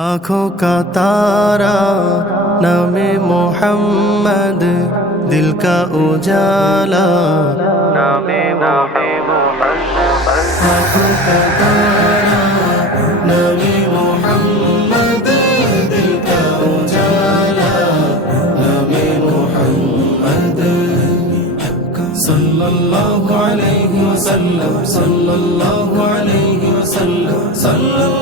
आँखों का तारा नाम मोहम्मद दिल का उजाला नाम आँखों का तारा नाम मोहम्मद दिल का उजाला नाम मोहम्मद सल्लल्लाहु अलैहि वसल्लम सल्लल्लाहु अलैहि वसल्लम सल्लल्लाहु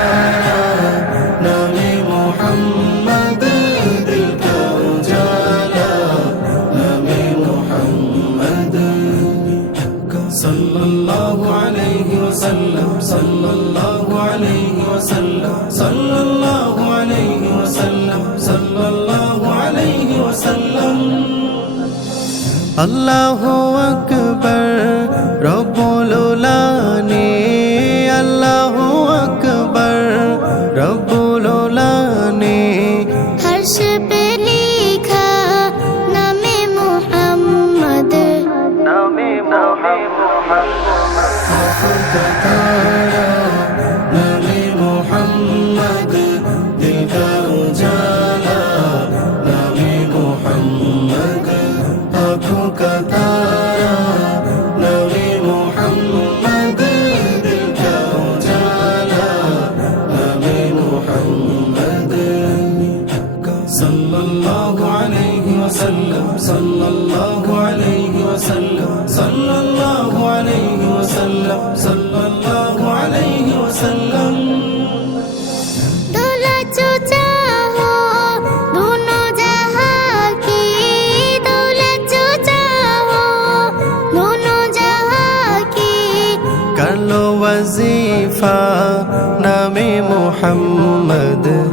وسلم صلى الله عليه وسلم صلى الله عليه وسلم صلى الله عليه وسلم الله اكبر رب لولاني الله اكبر رب لولاني عرش پہ لکھا نام محمد نام محمد الله عليه وسلم صلى الله عليه وسلم صلى الله عليه وسلم صلى الله عليه وسلم وظیفہ نام محمد